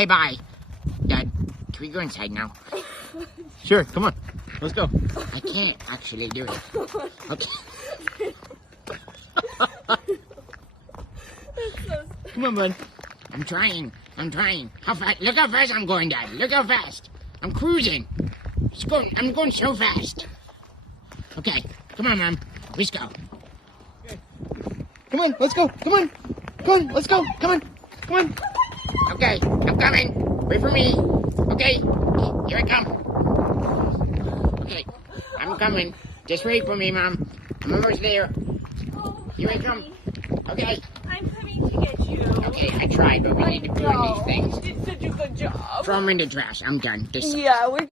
Hey, bye. Dad, can we go inside now? Sure, come on. Let's go. I can't actually do it. Okay. Come on, bud. I'm trying. How fast? Look how fast I'm going, Dad. Look how fast. I'm cruising. I'm going so fast. Okay. Come on, Mom. Let's go. Come on, let's go. Come on, let's go. Come on. Okay, I'm coming. Wait for me. Okay, here I come. Okay, I'm coming. Just wait for me, Mom. I'm almost there. Here I come. Okay. I'm coming to get you. Okay, I tried, but we need to do these things. You did such a good job. Throw them in the trash. I'm done. Yeah, we're